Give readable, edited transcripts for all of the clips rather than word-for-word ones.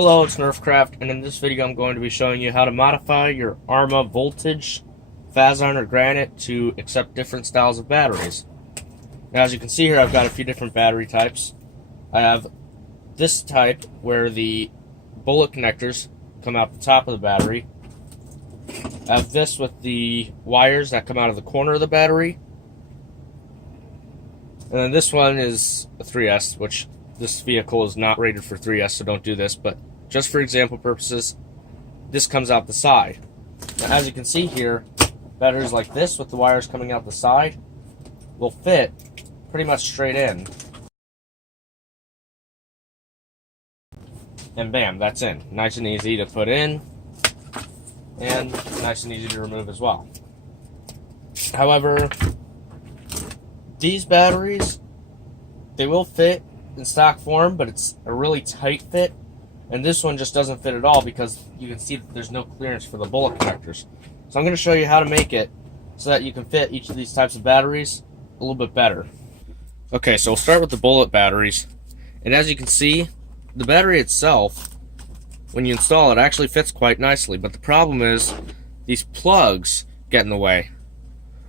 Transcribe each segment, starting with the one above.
Hello, it's Nerfcraft, and in this video I'm going to be showing you how to modify your Arrma Voltage Faz Iron or Granite to accept different styles of batteries. Now, as you can see here, I've got a few different battery types. I have this type where the bullet connectors come out the top of the battery. I have this with the wires that come out of the corner of the battery. And then this one is a 3S, which this vehicle is not rated for 3S, so don't do this, but just for example purposes, this comes out the side. Now, as you can see here, batteries like this with the wires coming out the side will fit pretty much straight in. And bam, that's in. Nice and easy to put in, and nice and easy to remove as well. However, these batteries, they will fit in stock form, but it's a really tight fit, and this one just doesn't fit at all because you can see that there's no clearance for the bullet connectors. So I'm going to show you how to make it so that you can fit each of these types of batteries a little bit better. Okay, so we'll start with the bullet batteries, and as you can see, the battery itself, when you install it, actually fits quite nicely, but the problem is these plugs get in the way.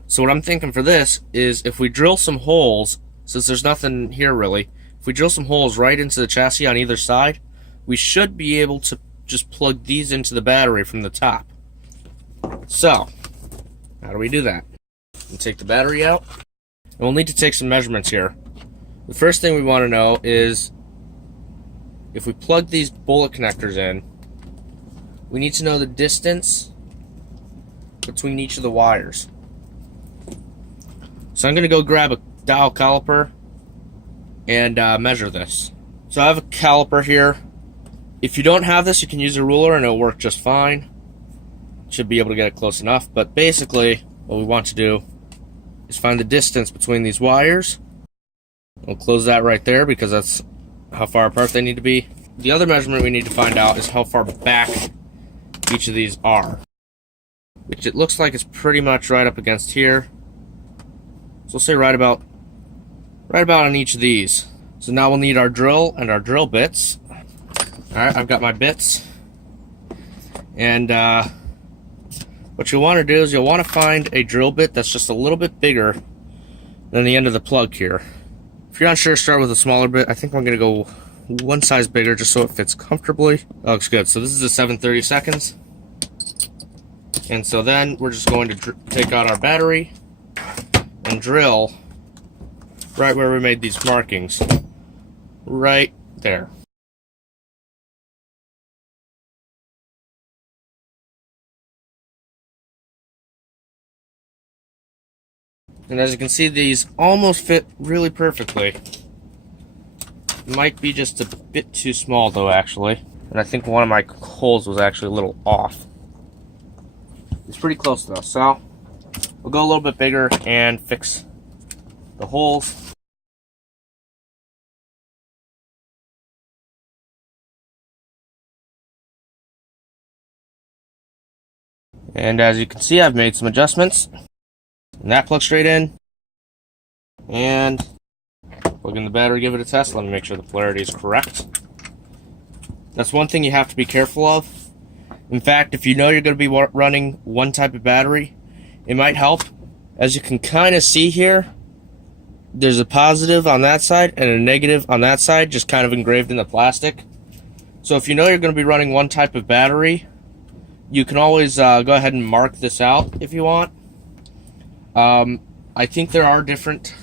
So what I'm thinking for this is if we drill some holes, since there's nothing here really, if we drill some holes right into the chassis on either side, we should be able to just plug these into the battery from the top. So, how do we do that? We'll take the battery out, and we'll need to take some measurements here. The first thing we want to know is if we plug these bullet connectors in, we need to know the distance between each of the wires. So I'm going to go grab a dial caliper and measure this. So I have a caliper here. If you don't have this, you can use a ruler and it'll work just fine. Should be able to get it close enough, but basically what we want to do is find the distance between these wires. We'll close that right there because that's how far apart they need to be. The other measurement we need to find out is how far back each of these are, which it looks like it's pretty much right up against here. So we'll say right about on each of these. So now we'll need our drill and our drill bits. Alright, I've got my bits. And what you'll want to do is you'll want to find a drill bit that's just a little bit bigger than the end of the plug here. If you're unsure, start with a smaller bit. I think I'm going to go one size bigger just so it fits comfortably. That looks good. So this is a 7/32. And so then we're just going to take out our battery and drill right where we made these markings. Right there. And as you can see, these almost fit really perfectly. Might be just a bit too small though, actually. And I think one of my holes was actually a little off. It's pretty close though, so we'll go a little bit bigger and fix the holes. And as you can see, I've made some adjustments. And that plugs straight in. And plug in the battery, give it a test. Let me make sure the polarity is correct. That's one thing you have to be careful of. In fact, if you know you're going to be running one type of battery, it might help. As you can kind of see here, there's a positive on that side and a negative on that side, just kind of engraved in the plastic. So if you know you're going to be running one type of battery, you can always go ahead and mark this out if you want. I think there are different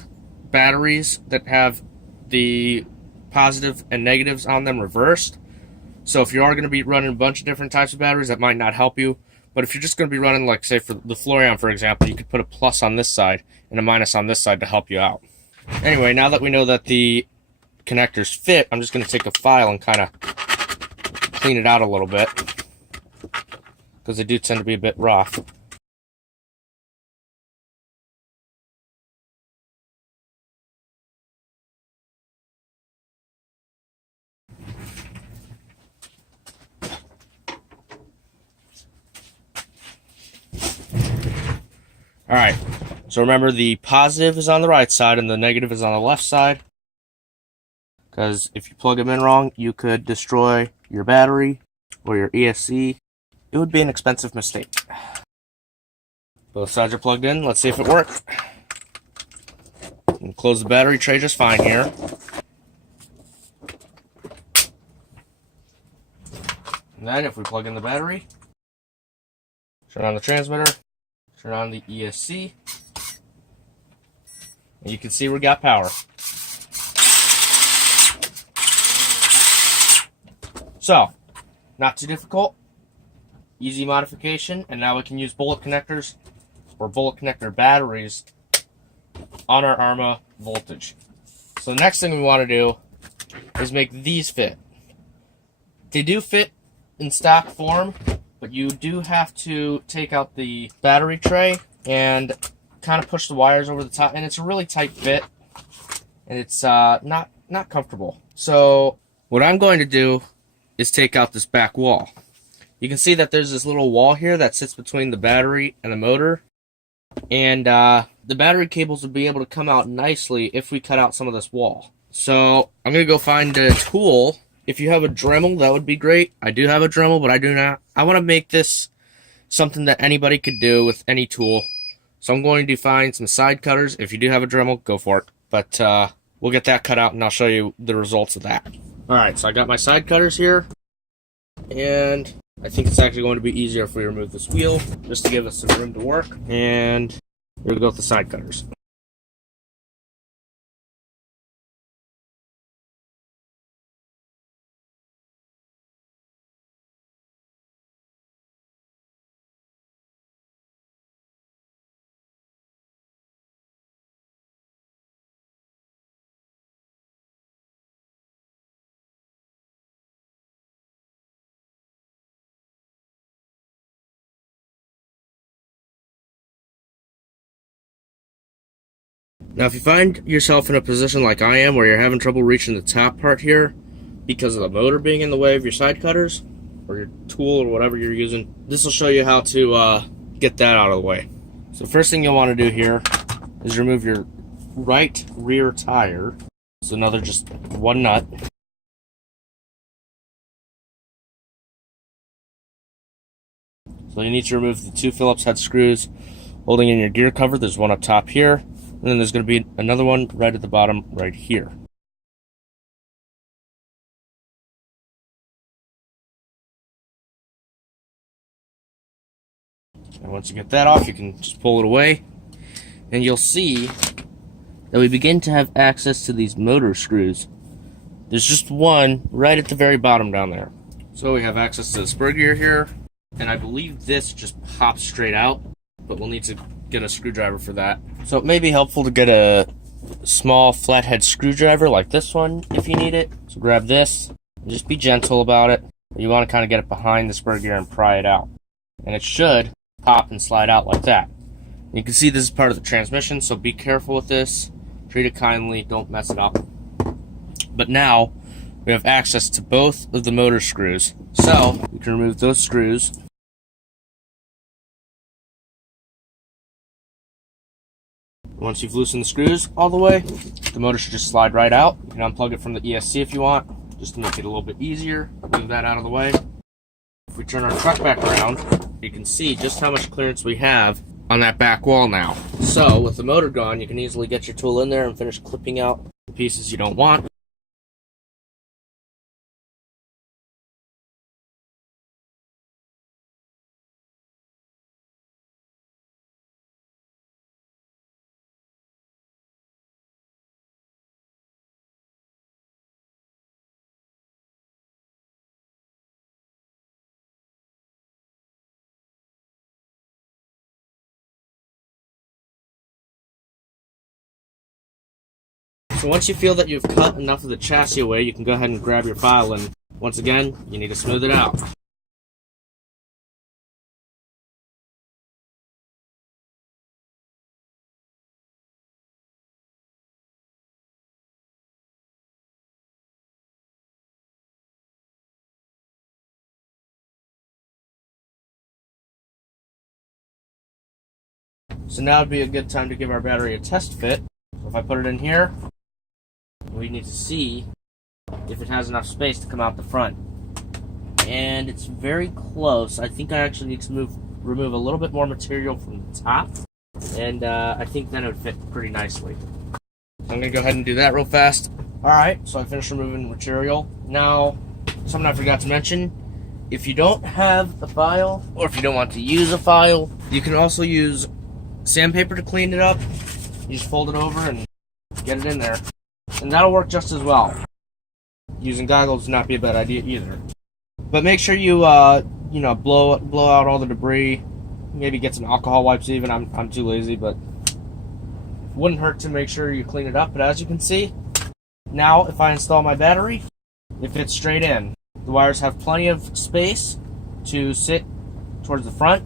batteries that have the positive and negatives on them reversed. So if you are going to be running a bunch of different types of batteries, that might not help you. But if you're just going to be running, like, say, for the Florian, for example, you could put a plus on this side and a minus on this side to help you out. Anyway, now that we know that the connectors fit, I'm just going to take a file and kind of clean it out a little bit, because they do tend to be a bit rough. Alright, so remember the positive is on the right side and the negative is on the left side. Because if you plug them in wrong, you could destroy your battery or your ESC, it would be an expensive mistake. Both sides are plugged in. Let's see if it works. And close the battery tray just fine here. And then if we plug in the battery, turn on the transmitter, turn on the ESC, and you can see we got power. So, not too difficult, easy modification, and now we can use bullet connectors or bullet connector batteries on our Arrma Voltage. So the next thing we want to do is make these fit. They do fit in stock form, but you do have to take out the battery tray and kind of push the wires over the top, and it's a really tight fit, and it's not comfortable. So what I'm going to do is take out this back wall. You can see that there's this little wall here that sits between the battery and the motor, and the battery cables would be able to come out nicely if we cut out some of this wall. So I'm going to go find a tool. If you have a Dremel, that would be great. I do have a Dremel, but I do not. I want to make this something that anybody could do with any tool. So I'm going to find some side cutters. If you do have a Dremel, go for it. But we'll get that cut out, and I'll show you the results of that. Alright, so I got my side cutters here. And I think it's actually going to be easier if we remove this wheel, just to give us some room to work. And here we go with the side cutters. Now, if you find yourself in a position like I am, where you're having trouble reaching the top part here because of the motor being in the way of your side cutters or your tool or whatever you're using, this will show you how to get that out of the way. So the first thing you'll want to do here is remove your right rear tire. So another just one nut. So you need to remove the two Phillips head screws holding in your gear cover. There's one up top here. And then there's going to be another one right at the bottom right here. And once you get that off, you can just pull it away. And you'll see that we begin to have access to these motor screws. There's just one right at the very bottom down there. So we have access to the spur gear here. And I believe this just pops straight out, but we'll need to get a screwdriver for that. So it may be helpful to get a small flathead screwdriver like this one if you need it. So grab this and just be gentle about it. You want to kind of get it behind the spur gear and pry it out. And it should pop and slide out like that. You can see this is part of the transmission, so be careful with this. Treat it kindly, don't mess it up. But now we have access to both of the motor screws. So you can remove those screws. Once you've loosened the screws all the way, the motor should just slide right out. You can unplug it from the ESC if you want, just to make it a little bit easier. Move that out of the way. If we turn our truck back around, you can see just how much clearance we have on that back wall now. So with the motor gone, you can easily get your tool in there and finish clipping out the pieces you don't want. So once you feel that you've cut enough of the chassis away, you can go ahead and grab your file, and once again, you need to smooth it out. So now would be a good time to give our battery a test fit. So if I put it in here, we need to see if it has enough space to come out the front. and it's very close. I think I actually need to remove a little bit more material from the top, and I think then it would fit pretty nicely. I'm going to go ahead and do that real fast. Alright, so I finished removing material. Now, something I forgot to mention, if you don't have a file, or if you don't want to use a file, you can also use sandpaper to clean it up. You just fold it over and get it in there. And that'll work just as well. Using goggles would not be a bad idea either. But make sure you, blow out all the debris. Maybe get some alcohol wipes even. I'm too lazy, but wouldn't hurt to make sure you clean it up. But as you can see, now if I install my battery, it fits straight in. The wires have plenty of space to sit towards the front,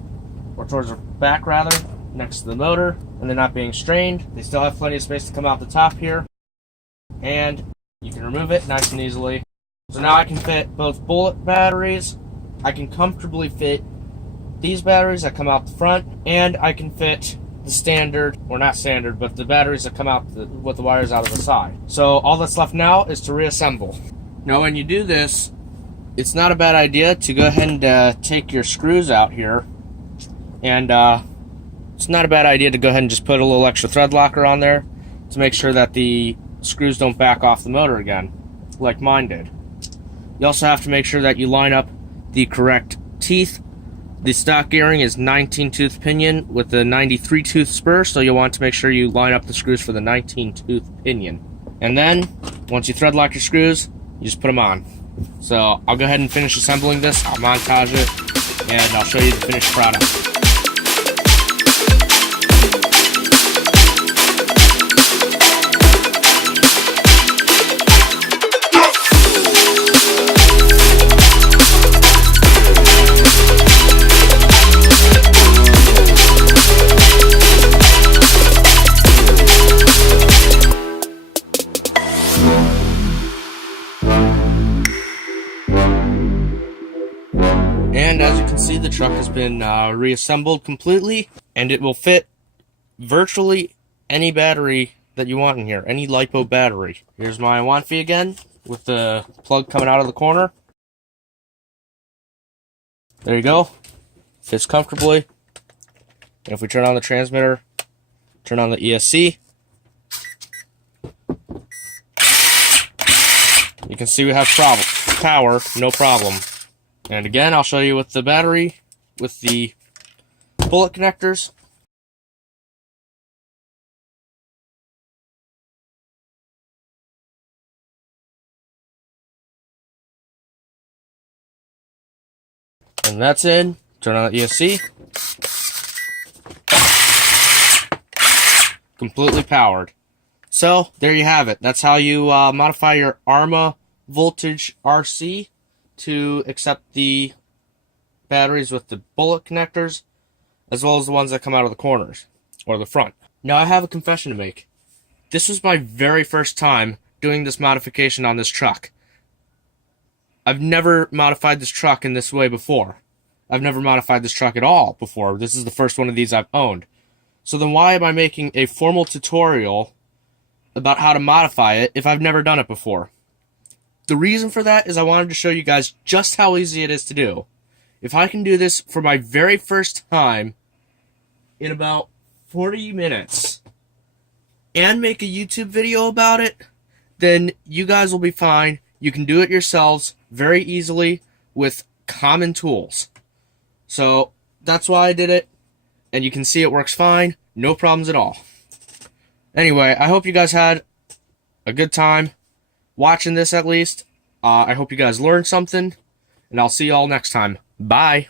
or towards the back rather, next to the motor, and they're not being strained. They still have plenty of space to come out the top here, and you can remove it nice and easily. So now I can fit both bullet batteries, I can comfortably fit these batteries that come out the front, and I can fit the standard, or not standard, but the batteries that come out with the wires out of the side. So all that's left now is to reassemble. Now when you do this, it's not a bad idea to go ahead and take your screws out here, and it's not a bad idea to go ahead and just put a little extra thread locker on there to make sure that the screws don't back off the motor again, like mine did. You also have to make sure that you line up the correct teeth. The stock gearing is 19-tooth pinion with the 93-tooth spur, so you'll want to make sure you line up the screws for the 19-tooth pinion. And then, once you thread lock your screws, you just put them on. So, I'll go ahead and finish assembling this, I'll montage it, and I'll show you the finished product. And as you can see, the truck has been reassembled completely, and it will fit virtually any battery that you want in here, any LiPo battery. Here's my Wanfi again, with the plug coming out of the corner. There you go. Fits comfortably. And if we turn on the transmitter, turn on the ESC, you can see we have power, no problem. And again, I'll show you with the battery, with the bullet connectors. And that's in. Turn on the ESC. Completely powered. So, there you have it. That's how you modify your Arrma Voltage RC to accept the batteries with the bullet connectors, as well as the ones that come out of the corners, or the front. Now I have a confession to make. This was my very first time doing this modification on this truck. I've never modified this truck in this way before. I've never modified this truck at all before. This is the first one of these I've owned. So then why am I making a formal tutorial about how to modify it if I've never done it before? The reason for that is I wanted to show you guys just how easy it is to do. If I can do this for my very first time in about 40 minutes and make a YouTube video about it, then you guys will be fine. You can do it yourselves very easily with common tools. So that's why I did it, and you can see it works fine, no problems at all. Anyway, I hope you guys had a good time watching this at least. I hope you guys learned something, and I'll see y'all next time. Bye.